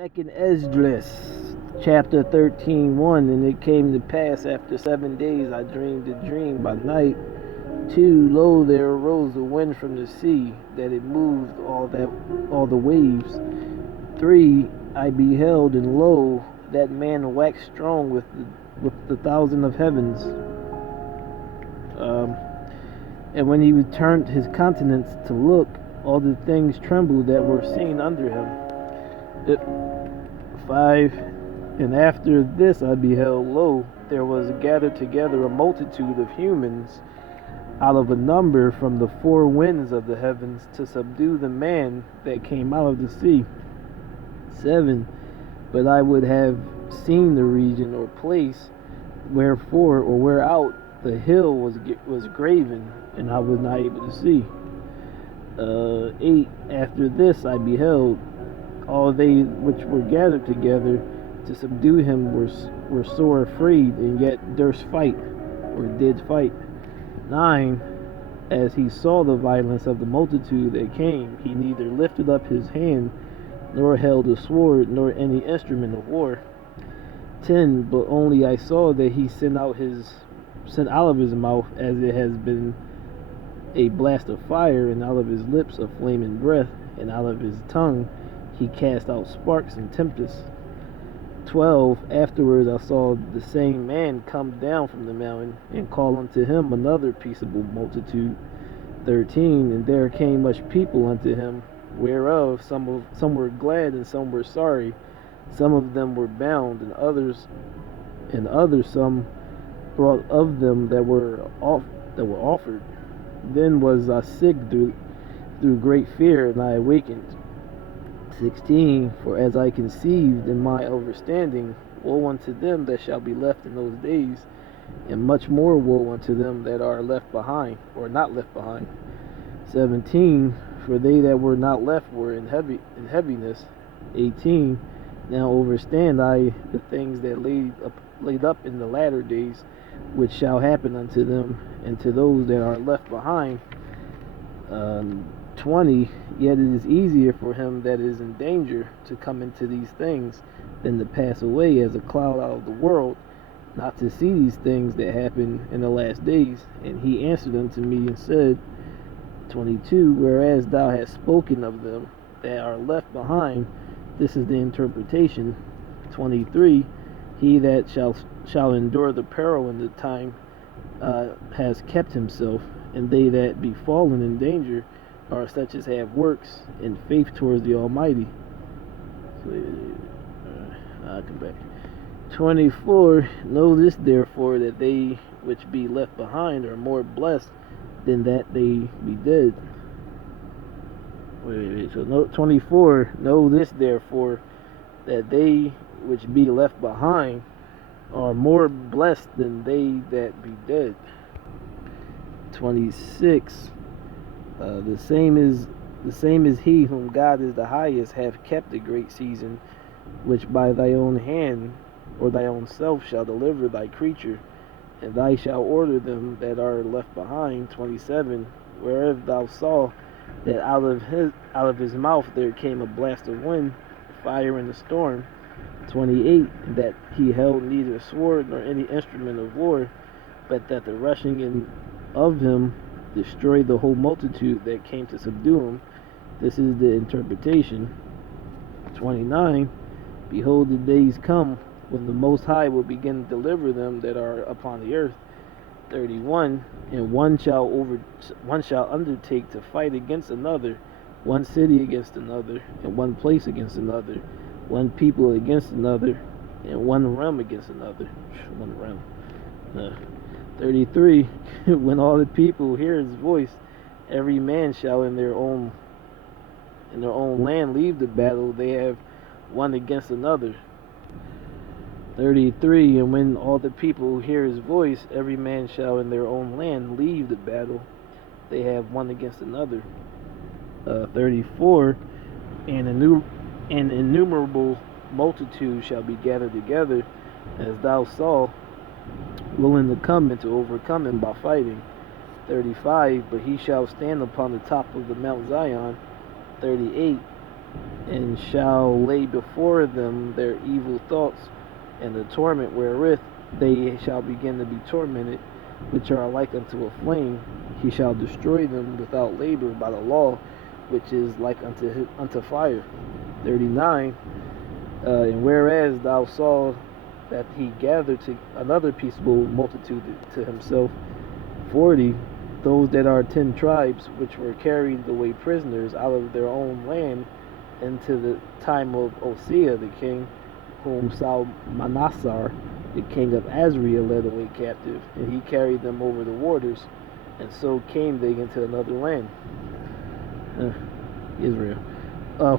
Second Esdras, chapter 13:1. And it came to pass after 7 days I dreamed a dream by night. 2. Lo, there arose a wind from the sea, that it moved all the waves. 3. I beheld, and lo, that man waxed strong with the thousand of heavens. And when he returned his countenance to look, all the things trembled that were seen under him. 5. And after this I beheld, lo, there was gathered together a multitude of humans out of a number from the four winds of the heavens to subdue the man that came out of the sea. 7. But I would have seen the region or place wherefore or whereout the hill was graven, and I was not able to see. 8. After this I beheld, all they which were gathered together to subdue him were sore afraid, and yet durst fight, or did fight. 9. As he saw the violence of the multitude that came, he neither lifted up his hand, nor held a sword, nor any instrument of war. 10. But only I saw that he sent out of his mouth, as it has been a blast of fire, and out of his lips a flaming breath, and out of his tongue he cast out sparks and tempests. 12. Afterwards I saw the same man come down from the mountain, and call unto him another peaceable multitude. 13. And there came much people unto him, whereof some were glad and some were sorry. Some of them were bound, and others some brought of them that were offered. Then was I sick through great fear, and I awakened. 16. For as I conceived in my understanding, woe unto them that shall be left in those days, and much more woe unto them that are left behind, or not left behind. 17. For they that were not left were in heaviness. 18. Now overstand I the things that laid up in the latter days, which shall happen unto them, and to those that are left behind. 20. Yet it is easier for him that is in danger to come into these things, than to pass away as a cloud out of the world, not to see these things that happen in the last days. And he answered unto me and said, 22. Whereas thou hast spoken of them that are left behind, this is the interpretation. 23. He that shall endure the peril in the time has kept himself, and they that be fallen in danger are such as have works and faith towards the Almighty. I'll come back. 24. Know this therefore, that they which be left behind are more blessed than that they be dead. So 24. Know this therefore, that they which be left behind are more blessed than they that be dead. 26. The same is he whom God is the highest hath kept a great season, which by thy own hand or thy own self shall deliver thy creature, and thou shalt order them that are left behind. 27. Whereof thou saw that out of his mouth there came a blast of wind, fire, and a storm. 28. That he held neither sword nor any instrument of war, but that the rushing in of him destroyed the whole multitude that came to subdue him. This is the interpretation. 29. Behold, the days come when the Most High will begin to deliver them that are upon the earth. 31. And one shall undertake to fight against another, one city against another, and one place against another, one people against another, and one realm against another. One realm. 33. When all the people hear his voice, every man shall in their own land leave the battle they have one against another. 33. And when all the people hear his voice, every man shall in their own land leave the battle they have one against another. 34. And an innumerable multitude shall be gathered together, as thou saw, willing to come and to overcome him by fighting. 35. But he shall stand upon the top of the Mount Zion. 38. and shall lay before them their evil thoughts, and the torment wherewith they shall begin to be tormented, which are like unto a flame. He shall destroy them without labor by the law, which is like unto fire. 39. And whereas thou saw that he gathered to another peaceable multitude to himself, 40, those that are 10 tribes, which were carried away prisoners out of their own land into the time of Osea the king, whom Salmanasar the king of Azria led away captive, and he carried them over the waters, and so came they into another land, Israel.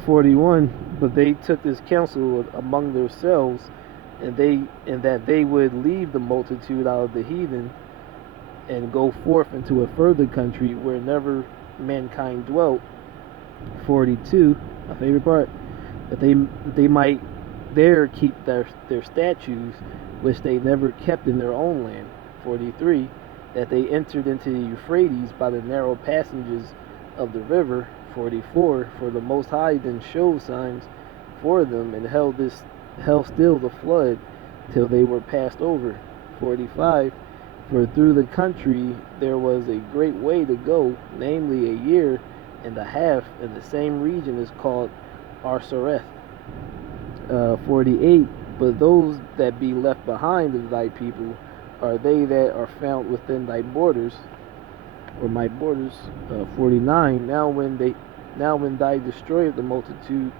41. But they took this counsel among themselves, and that they would leave the multitude out of the heathen, and go forth into a further country where never mankind dwelt. 42. My favorite part, that they might there keep their statues, which they never kept in their own land. 43. That they entered into the Euphrates by the narrow passages of the river. 44. For the Most High then showed signs for them, and held still the flood till they were passed over. 45. For through the country there was a great way to go, namely a year and a half, and the same region is called Arsareth. 48. But those that be left behind of thy people are they that are found within thy borders, or my borders. 49. Now when thy destroyeth the multitude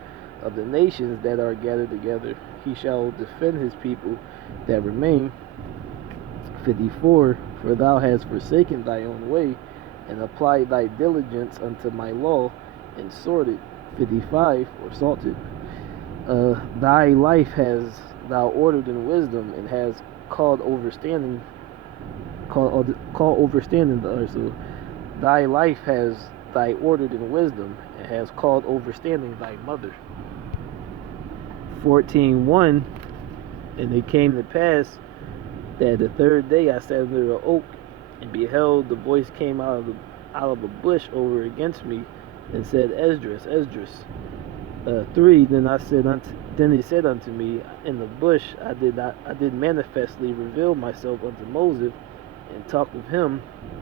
of the nations that are gathered together, he shall defend his people that remain. 54. For thou hast forsaken thy own way, and applied thy diligence unto my law, and sorted. 55. Or salted. Thy life has thou ordered in wisdom, and has called overstanding. Call overstanding the earth. So thy life has thy ordered in wisdom, and has called overstanding thy mother. 14:1. And it came to pass that the third day I sat under the oak, and beheld the voice came out of a bush over against me, and said, Esdras, Esdras. 3. Then he said unto me, in the bush I did manifestly reveal myself unto Moses, and talk with him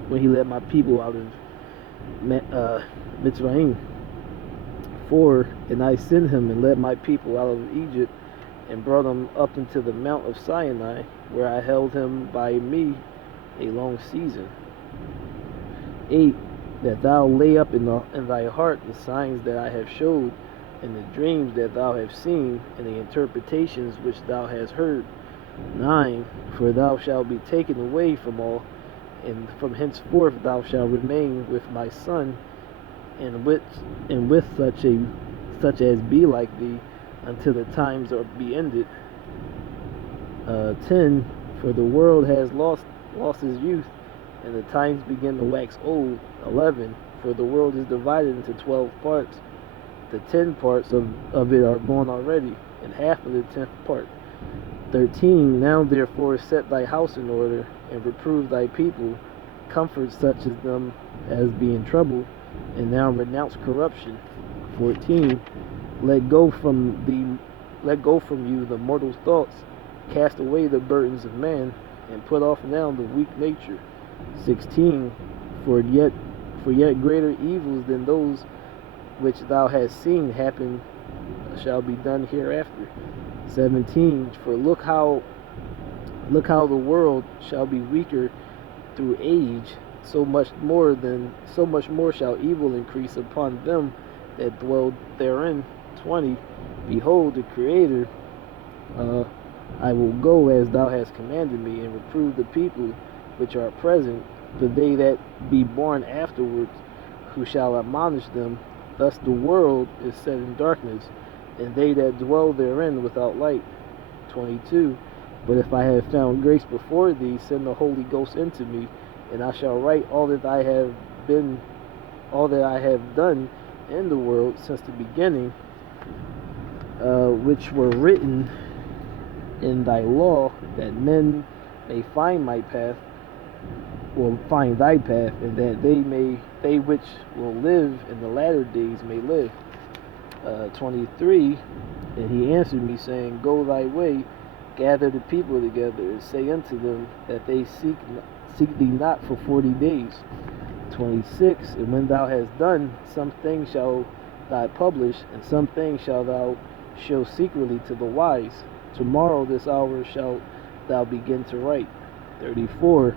when he led my people out of Mitzrayim. 4. And I sent him and led my people out of Egypt, and brought him up into the mount of Sinai, where I held him by me a long season. 8. That thou lay up in thy heart the signs that I have showed, and the dreams that thou hast seen, and the interpretations which thou hast heard. 9. For thou shalt be taken away from all, and from henceforth thou shalt remain with my son, and with such as be like thee, until the times be ended. 10. For the world has lost his youth, and the times begin to wax old. 11. For the world is divided into 12 parts. The 10 parts of it are gone already, and half of the 10th part. 13. Now therefore set thy house in order, and reprove thy people, comfort such as them as be in trouble, and now renounce corruption. 14. Let go from you the mortal thoughts, cast away the burdens of man, and put off now the weak nature. 16. For yet greater evils than those which thou hast seen happen shall be done hereafter. 17. For look how the world shall be weaker through age, so much more shall evil increase upon them that dwell therein. 20. Behold, the Creator, I will go as thou hast commanded me, and reprove the people which are present, but they that be born afterwards, who shall admonish them. Thus the world is set in darkness, and they that dwell therein without light. 22. But if I have found grace before thee, send the Holy Ghost into me, and I shall write all that I have done in the world since the beginning, which were written in thy law, that men may find my path, will find thy path, and that they which will live in the latter days may live. 23, and he answered me, saying, Go thy way, gather the people together, and say unto them that they seek thee not for 40 days. 26, and when thou hast done, some things shall thou publish, and some things shalt thou show secretly to the wise. Tomorrow this hour shalt thou begin to write. 34,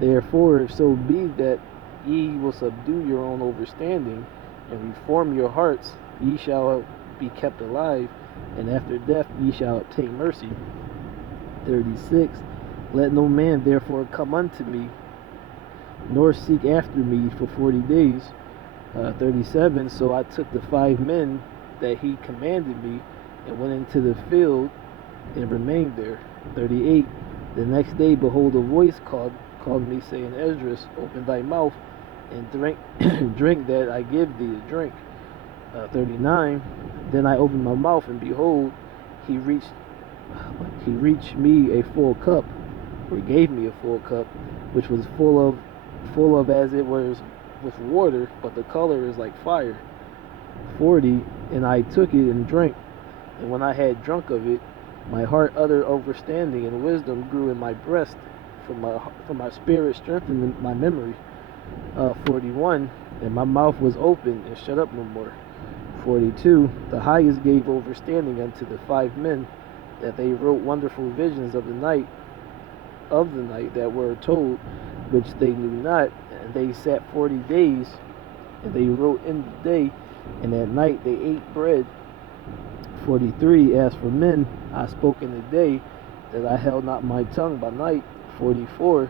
therefore, if so be that ye will subdue your own understanding, and reform your hearts, ye shall be kept alive, and after death ye shall obtain mercy. 36, let no man therefore come unto me, nor seek after me for 40 days. 37, so I took the 5 men that he commanded me, and went into the field, and remained there. 38, the next day, behold, a voice called me, saying, Esdras, open thy mouth, and drink drink that I give thee to drink. 39, then I opened my mouth, and behold, he reached me a full cup, or gave me a full cup, which was full of as it was with water, but the color is like fire. 40, and I took it and drank, and when I had drunk of it, my heart uttered understanding, and wisdom grew in my breast, for my spirit strengthened my memory. 41, and my mouth was open and shut up no more. 42, the highest gave understanding unto the 5 men, that they wrote wonderful visions of the night that were told, which they knew not, and they sat 40 days, and they wrote in the day, and at night they ate bread. 43, as for men, I spoke in the day, that I held not my tongue by night. 44,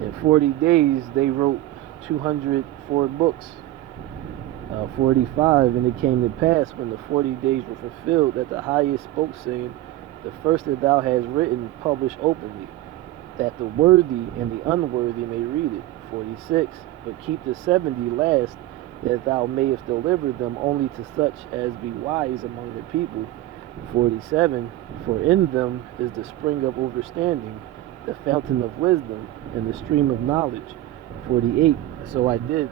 in 40 days they wrote 204 books. 45, and it came to pass, when the 40 days were fulfilled, that the highest spoke, saying, the first that thou hast written, publish openly, that the worthy and the unworthy may read it. 46, but keep the 70 last, that thou mayest deliver them only to such as be wise among the people. 47, for in them is the spring of understanding, the fountain of wisdom, and the stream of knowledge. 48, so I did.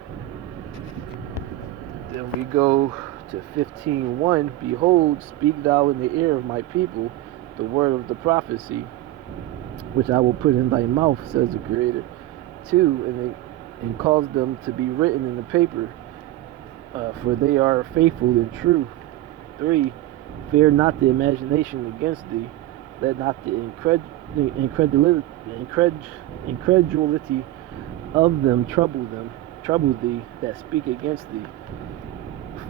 Then we go to 15:1. Behold, speak thou in the ear of my people the word of the prophecy, which I will put in thy mouth, says the Creator. 2, and cause them to be written in the paper, for they are faithful and true. 3, fear not the imagination against thee, let not the incredulity of them trouble thee that speak against thee.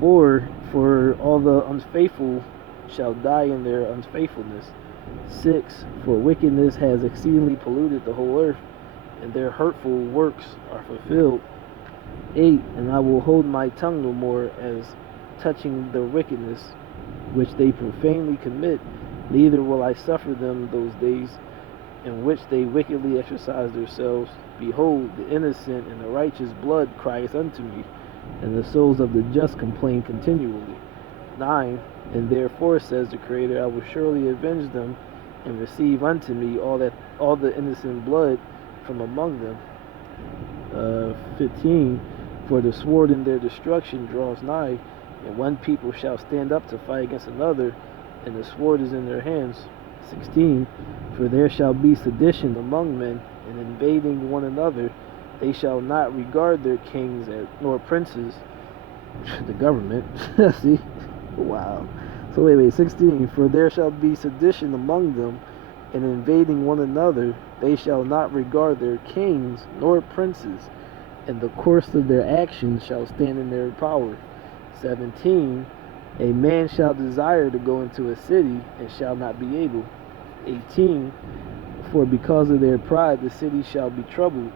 4, for all the unfaithful shall die in their unfaithfulness. 6, for wickedness has exceedingly polluted the whole earth, and their hurtful works are fulfilled. 8, and I will hold my tongue no more as touching the wickedness which they profanely commit, neither will I suffer them those days in which they wickedly exercise themselves. Behold, the innocent and the righteous blood crieth unto me, and the souls of the just complain continually. 9, and therefore, says the Creator, I will surely avenge them, and receive unto me all the innocent blood from among them. 15, for the sword in their destruction draws nigh, and one people shall stand up to fight against another, and the sword is in their hands. 16, for there shall be sedition among men, and invading one another. They shall not regard their kings nor princes, the government. See? Wow. So wait, 16, for there shall be sedition among them, and invading one another. They shall not regard their kings nor princes, and the course of their actions shall stand in their power. 17, a man shall desire to go into a city, and shall not be able. 18, for because of their pride the city shall be troubled,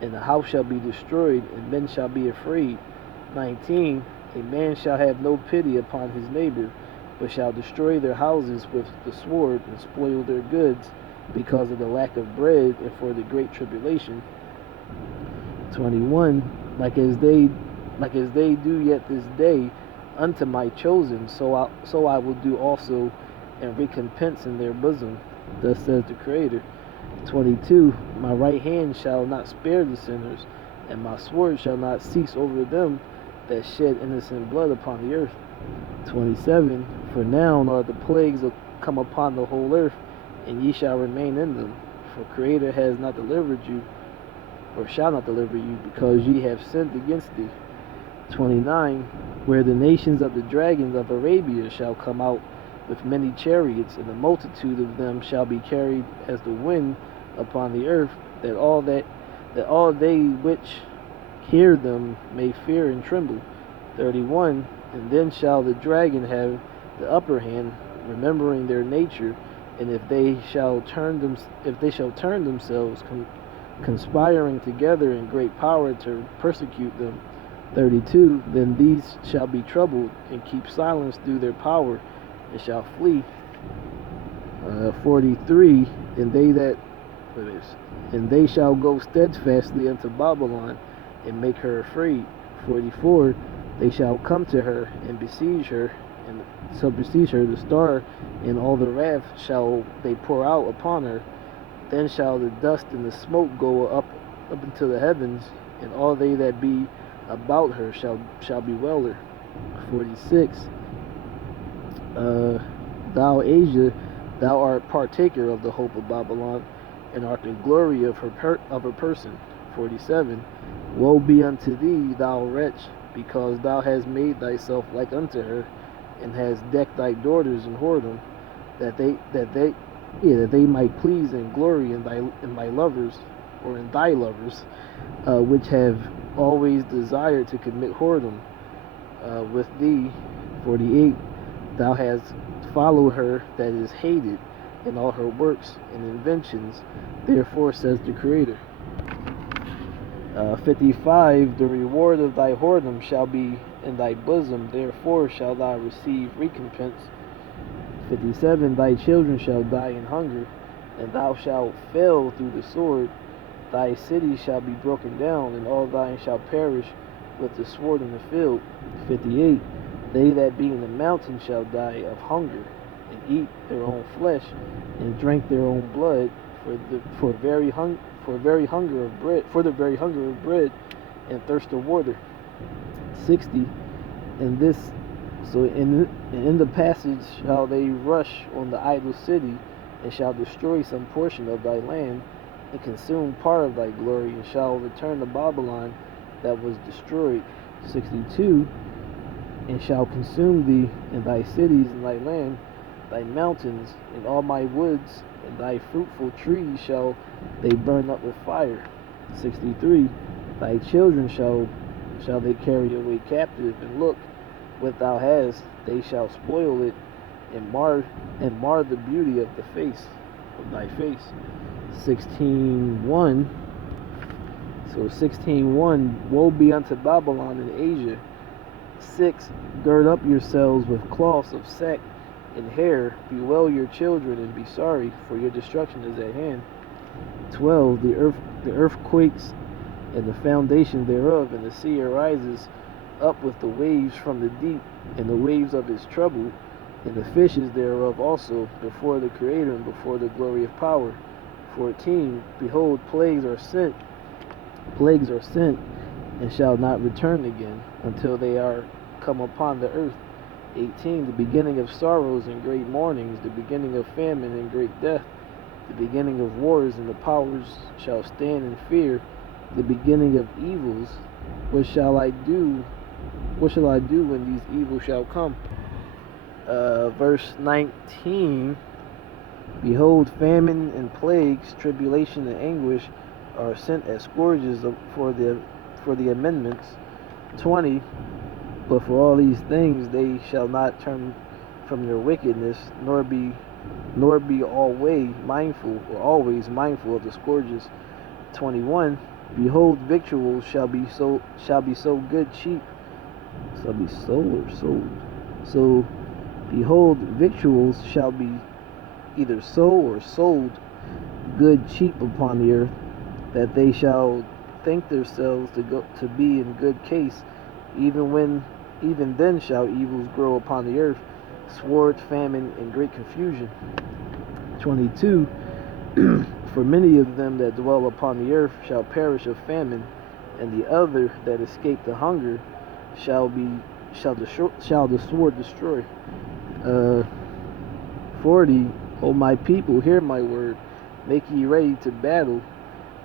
and the house shall be destroyed, and men shall be afraid. 19, a man shall have no pity upon his neighbor, but shall destroy their houses with the sword, and spoil their goods, because of the lack of bread, and for the great tribulation. 21, like as they do yet this day unto my chosen, so I will do also, and recompense in their bosom. Thus says the Creator. 22, my right hand shall not spare the sinners, and my sword shall not cease over them that shed innocent blood upon the earth. 27. For now are the plagues come upon the whole earth, and ye shall remain in them. For Creator has not delivered you, or shall not deliver you, because ye have sinned against thee. 29. Where the nations of the dragons of Arabia shall come out with many chariots, and the multitude of them shall be carried as the wind upon the earth, that all they which hear them may fear and tremble. 31. And then shall the dragon have the upper hand, remembering their nature, and if they shall turn themselves, conspiring together in great power to persecute them. 32. Then these shall be troubled, and keep silence through their power, and shall flee. 43. And they shall go steadfastly unto Babylon, and make her afraid. 44. They shall come to her, and besiege her, the star, and all the wrath shall they pour out upon her. Then shall the dust and the smoke go up into the heavens, and all they that be about her shall bewail her. 46. Thou Asia, thou art partaker of the hope of Babylon, and art the glory of her person. 47. Woe be unto thee, thou wretch, because thou hast made thyself like unto her, and hast decked thy daughters in whoredom, that they might please and glory in thy lovers, or in thy lovers, which have always desired to commit whoredom with thee. 48. Thou hast followed her that is hated in all her works and inventions, therefore says the Creator. 55. The reward of thy whoredom shall be in thy bosom, therefore shall thou receive recompense. 57. Thy children shall die in hunger, and thou shalt fail through the sword. Thy cities shall be broken down, and all thine shall perish with the sword in the field. 58. They that be in the mountains shall die of hunger, and eat their own flesh, and drink their own blood, for the very hunger of bread, and thirst of water. 60. In the passage shall they rush on the idol city, and shall destroy some portion of thy land, and consume part of thy glory, and shall return to Babylon that was destroyed. 62. And shall consume thee, and thy cities, and thy land, thy mountains, and all my woods, and thy fruitful trees shall they burn up with fire. 63. Thy children shall they carry away captive, and look, what thou hast, they shall spoil it, and mar the beauty of thy face. 16:1. So 16:1. Woe be unto Babylon and Asia. 6. Gird up yourselves with cloths of sack and hair, bewail your children, and be sorry, for your destruction is at hand. 12. The earth quakes, and the foundation thereof, and the sea arises up with the waves from the deep, and the waves of its trouble, and the fishes thereof also, before the Creator, and before the glory of power. 14. Behold, plagues are sent, and shall not return again, until they are come upon the earth. 18. The beginning of sorrows and great mournings, the beginning of famine and great death, the beginning of wars, and the powers shall stand in fear, the beginning of evils. What shall I do when these evils shall come? Verse 19. Behold, famine and plagues, tribulation and anguish are sent as scourges for the amendments. 20. But for all these things they shall not turn from their wickedness, nor be always mindful of the scourges. 21. Behold, victuals shall be so good cheap. Shall be sold or sold. So behold, victuals shall be either sold or sold good cheap upon the earth, that they shall think themselves to be in good case. Even then shall evils grow upon the earth, sword, famine, and great confusion. 22. For many of them that dwell upon the earth shall perish of famine, and the other that escape the hunger shall be shall the sword destroy. Uh, 40. O my people, hear my word. Make ye ready to battle.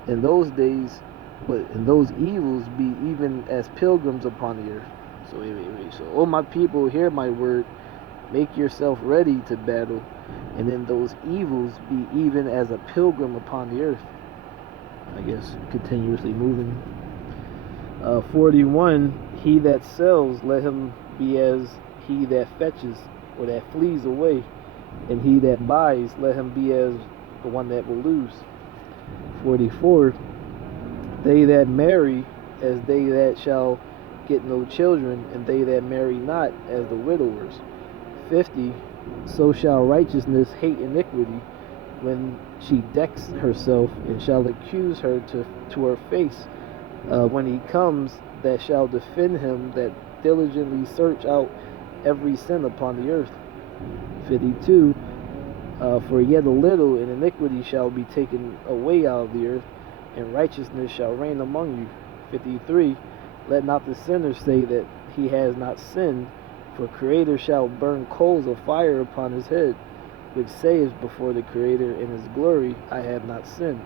In those days, but in those evils be even as pilgrims upon the earth. So wait. So, O my people, hear my word. Make yourself ready to battle. And in those evils be even as a pilgrim upon the earth. I guess continuously moving. 41. He that sells, let him be as he that fetches or that flees away. And he that buys, let him be as the one that will lose. 44. They that marry, as they that shall get no children, and they that marry not, as the widowers. 50. So shall righteousness hate iniquity, when she decks herself, and shall accuse her to her face. When he comes, that shall defend him that diligently search out every sin upon the earth. 52. For yet a little, and iniquity shall be taken away out of the earth, and righteousness shall reign among you. 53. Let not the sinner say that he has not sinned, for Creator shall burn coals of fire upon his head, which saith before the Creator in his glory, I have not sinned.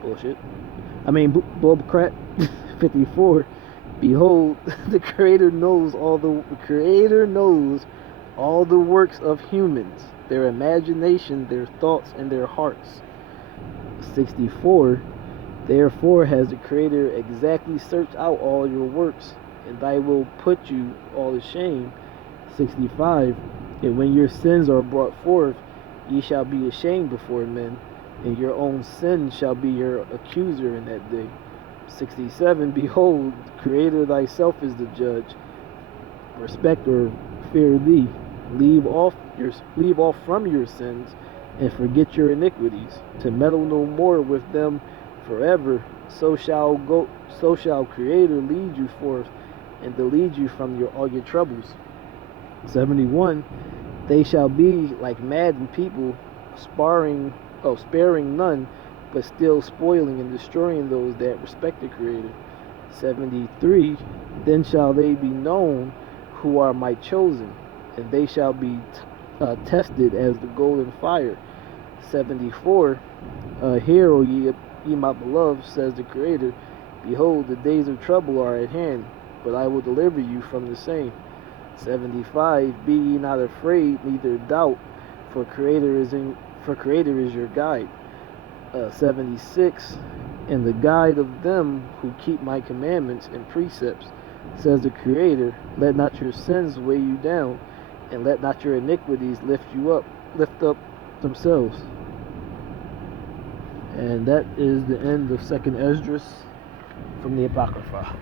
Bullshit. Bullcrap. 54. Behold, the Creator knows all the works of humans, their imagination, their thoughts, and their hearts. 64. Therefore has the Creator exactly searched out all your works, and I will put you all to shame. 65. And when your sins are brought forth, ye shall be ashamed before men, and your own sin shall be your accuser in that day. 67. Behold, Creator thyself is the judge. Respect or fear thee. Leave off from your sins, and forget your iniquities, to meddle no more with them forever. So shall Creator lead you forth, and to lead you from all your troubles. 71. They shall be like maddened people, sparing none, but still spoiling and destroying those that respect the Creator. 73. Then shall they be known who are my chosen, and they shall be tested as the golden fire. 74. Hear, O ye my beloved, says the Creator. Behold, the days of trouble are at hand, but I will deliver you from the same. 75. Be ye not afraid, neither doubt, for Creator is your guide. 76. And the guide of them who keep my commandments and precepts, says the Creator. Let not your sins weigh you down, and let not your iniquities lift up themselves. And that is the end of 2nd Esdras from the Apocrypha.